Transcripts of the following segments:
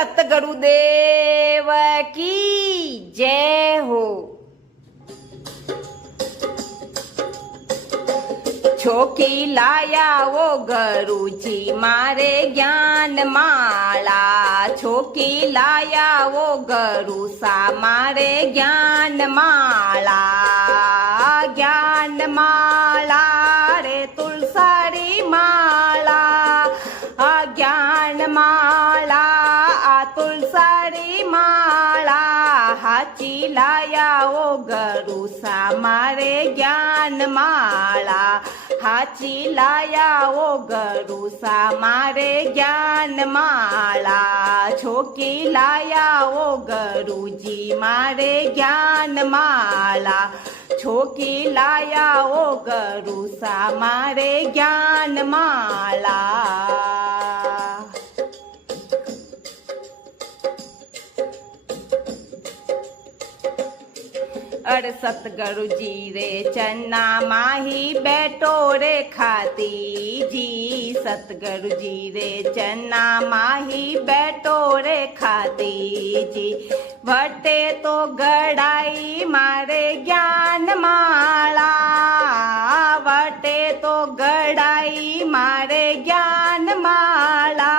સતગુરુદેવ કી જય હો। છોકી લાયા ઓ ગુરુજી મારે જ્ઞાન માળા, છોકી લાયા ઓ ગુરુ સા મારે જ્ઞાન માળા, જ્ઞાન માળા રે તુલસારી માળા, આ જ્ઞાન માળા આ તુલસારી માળા, હાચી લાયા ઓ ગુરુ સા મારે જ્ઞાન માળા, હાચી લાયા ઓ ગુરુ સા મારે જ્ઞાન માળા, છોકી લાયા ઓ ગુરુજી મારે જ્ઞાન માળા, છોકી લાયા ઓ ગુરુ સા મારે જ્ઞાન માળા। अरे सतगुरुजी रे चन्ना माही बैठो रे खाती जी, सतगुरुजी रे चन्ना माही बैठो रे खाती जी, वटे तो गड़ाई मारे ज्ञान माला, वटे तो गड़ाई मारे ज्ञान माला,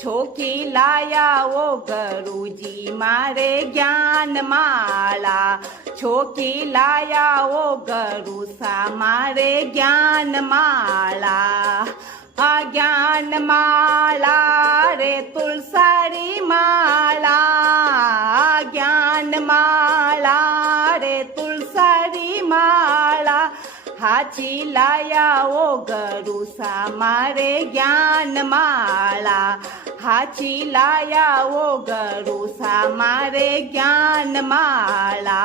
छोकी लाया वो गुरुजी मारे ज्ञान माला, छोकी लाया वो गुरु सा मारे ज्ञान माला, आ ज्ञान माला रे तुलसारी माला, ज्ञान माला रे तुलसारी माला, हाची लाया वो गुरु सा मारे ज्ञान माला, हाची लाया वो गुरु सा मारे ज्ञान माला,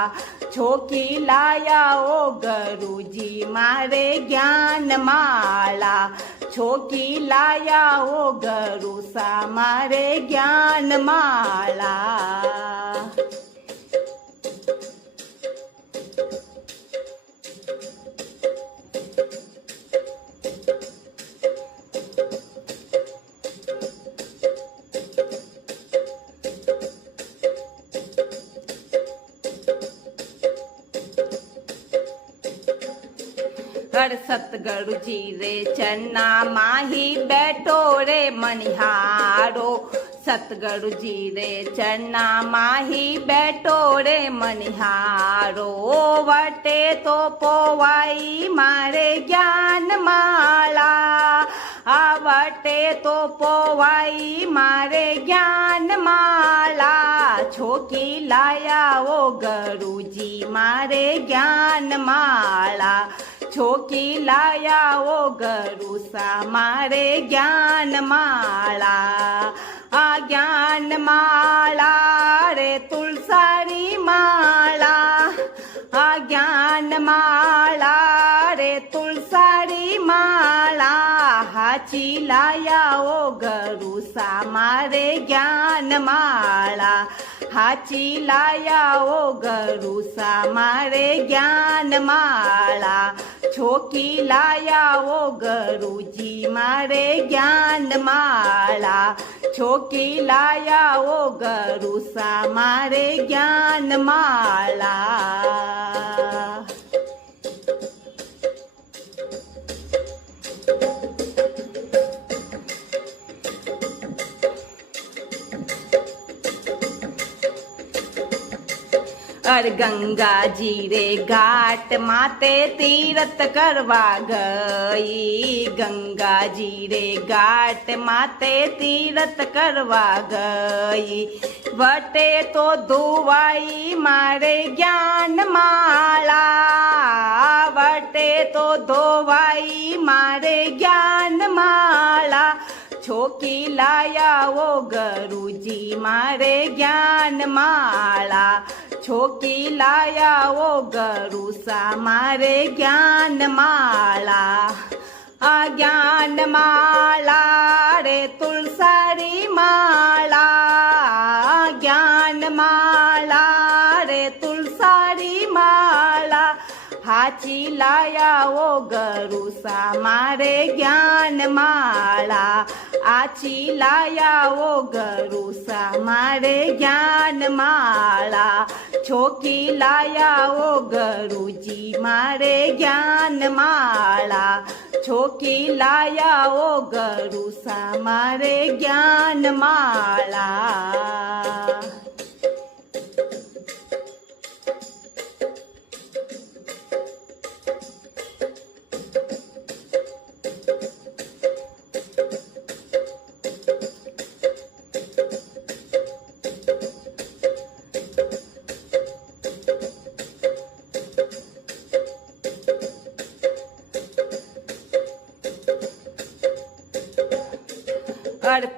छोकी लाया ओ गुरुजी मारे ज्ञान माला, छोकी लाया ओ गुरु सा मारे ज्ञान माला। हर सतगुरुजी रे चन्ना माही बैठो रे मनिहारो, सतगुरुजी रे चन्ना माही बैठो रे मनिहारो, वटे तो पोवाई मारे ज्ञान माला, आवटे तो पोवाई मारे ज्ञान माला, छोकी लाया वो गुरुजी मारे ज्ञान माला, छोकी लाया वो गुरु सा मारे ज्ञान माला, आ ज्ञान माला रे तुलसारी माला, आ ज्ञान माला रे तुलसारी माला, हाची लाया वो गुरु सा मारे ज्ञान माला, हाची लाया वो गुरु सा मारे ज्ञान माला, छोकी लाया वो गुरुजी मारे ज्ञान माला, छोकी लाया वो गुरु सा मारे ज्ञान माला। अरे गंगा जी रे घाट माते तीरथ करवा गई, गंगा जी रे घाट माते तीरथ करवा गई, वटे तो धुवाई मारे ज्ञान माला, वटे तो धोवाई मारे ज्ञान माला, छोकी लाया वो गुरुजी मारे ज्ञान माला, छोकी लाया वो गुरु सा मारे ज्ञान माला, आ ज्ञान माला रे तुलसारी माला, ज्ञान माला रे तुलसारी माला, हाची लाया वो गुरु सा मारे ज्ञान माला, આછી લાયા ઓ ગરુસા મારે જ્ઞાન માળા છોકી લાયા ઓ ગરુજી મારે જ્ઞાન માળા છોકી લાયા ઓ ગરુસા મારે જ્ઞાન માળા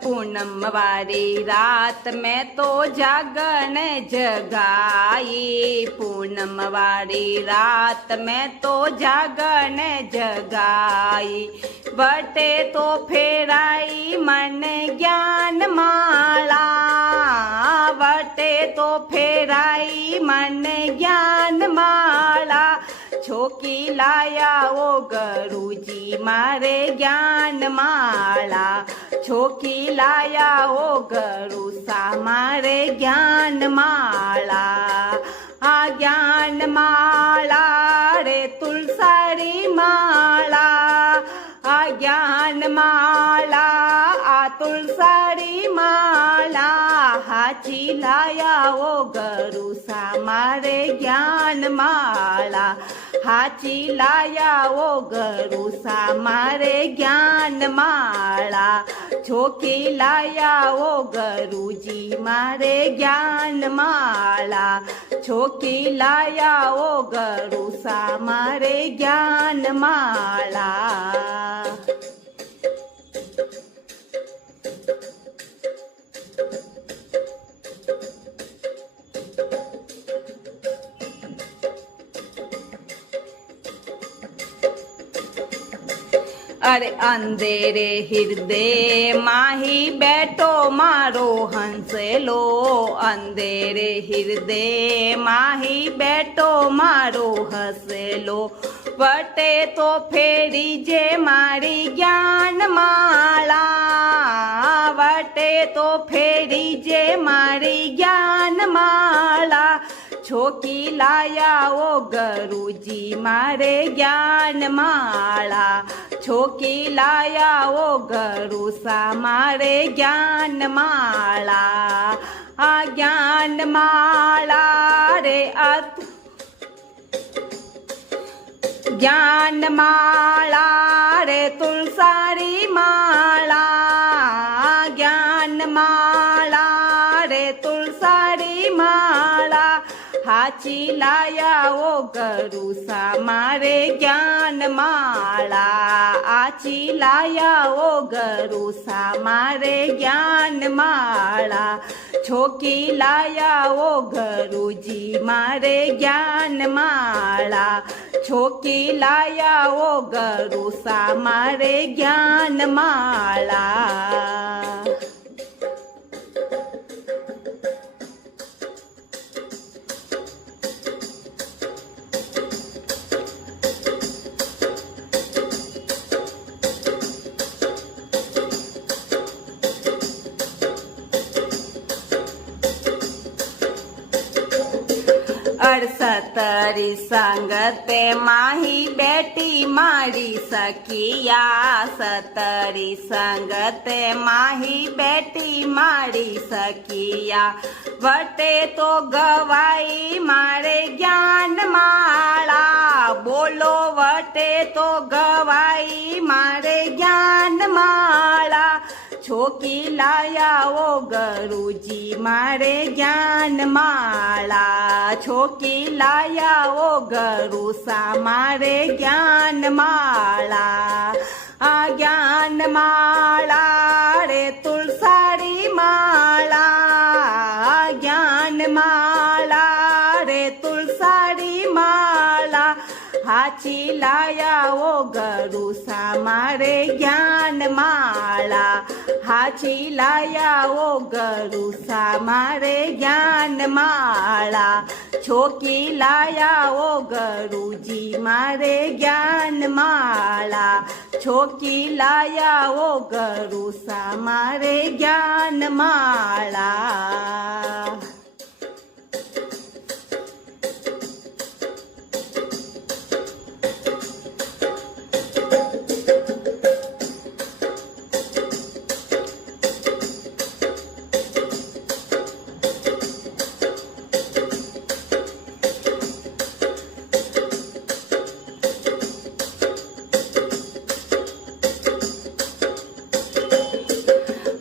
पूनम वारी रात में तो जागन जगाई पूनम वारी रात में तो जागन जगाई बटे तो फेराई मन ज्ञान माला बटे तो फेराई मन ज्ञान माला छोकी लाया ओ गुरुजी मारे ज्ञान माला छोकी लाया ओ गरुसा मारे ज्ञान माला आ ज्ञान माला रे तुलसारी माला आ ज्ञान माला आ तुलसारी माला हाची लाया ओ गरुसा मारे ज्ञान माला हाची लाया ओ गरुसा मारे ज्ञान माला छोकी लाया ओ गुरुजी मारे ज्ञान माला छोकी लाया ओ गरुसा मारे ज्ञान माला अरे अंधेरे हृदय माही बैठो मारो हंसलो अंधेरे हृदय माही बैठो मारो हंसलो वटे तो फेरी जे मारी ज्ञान माला वटे तो फेरी जे मारी ज्ञान माला छोकी लाया ओ गुरुजी मारे ज्ञान माला छोकी लाया ओ गरुसा मारे ज्ञान माला आ ज्ञान माला रे ज्ञान माला रे तुलसारी माला ज्ञान माला रे तुलसारी माला हाची लाया ओ गरुसा मारे ज्ञान माला आची लाया ओ गरुसा मारे ज्ञान माला छोकी लाया ओ गुरुजी मारे ज्ञान माला छोकी लाया ओ गरुसा मारे ज्ञान माला सतरी संगते माही बेटी मारी सखिया सतरी संगते माही बेटी मारी सखिया वटे तो गवाई मारे ज्ञान माला बोलो वटे तो गवाई मारे ज्ञान माला छोकी लाया ओ गुरुजी मारे ज्ञान माला छोकी लाया ओ गरुसा मारे ज्ञान माला आ ज्ञान माला रे तुलसारी माला ज्ञान माला रे तुलसारी माला हाची लाया ओ गरुसा मारे ज्ञान माला હાચી લાયા ઓ ગરુસા મારે જ્ઞાનમાળા છોકી લાયા ઓ ગરુજી મારે જ્ઞાનમાળા છોકી લાયા ઓ ગરુસા મારે જ્ઞાનમાળા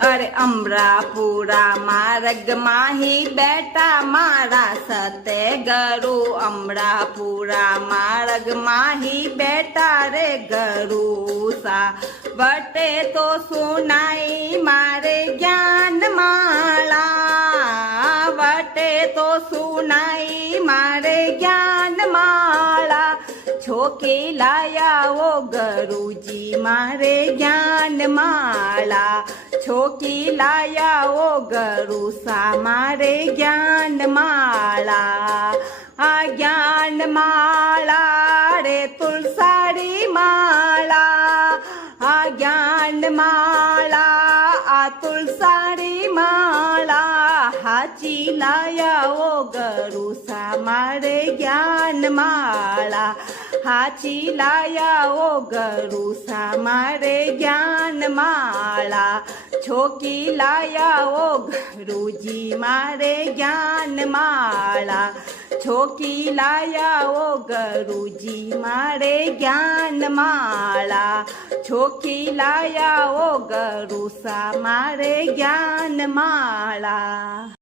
અરે અમરાપુરા માર્ગ માહી બેટા મારા સતે ગરુ અમરાપુરા માર્ગ માહી બેટા રે ગરુસા વટે તો સુનાઈ મારે જ્ઞાનમાળા વટે તો સુનાઈ મારે જ્ઞાનમાળા છોકી લાયા ઓ ગરુજી મારે જ્ઞાનમાળા છોકી લાયા ઓ ગરુસા મારે જ્ઞાનમાળા આ જ્ઞાનમાળા રે તુલસાડી માળા આ જ્ઞાનમાળા આ તુલસાડી માળા હાચી લાયા ઓ ગરુસા મારે જ્ઞાનમાળા હાચી લાયા ઓ ગરુસા મારે જ્ઞાનમાળા છોકી લાયા ઓ ગરુજી મારે જ્ઞાનમાળા છોકી લાયા ઓ ગરુજી મારે જ્ઞાનમાળા છોકી લાયા ઓ ગરુસા મારે જ્ઞાનમાળા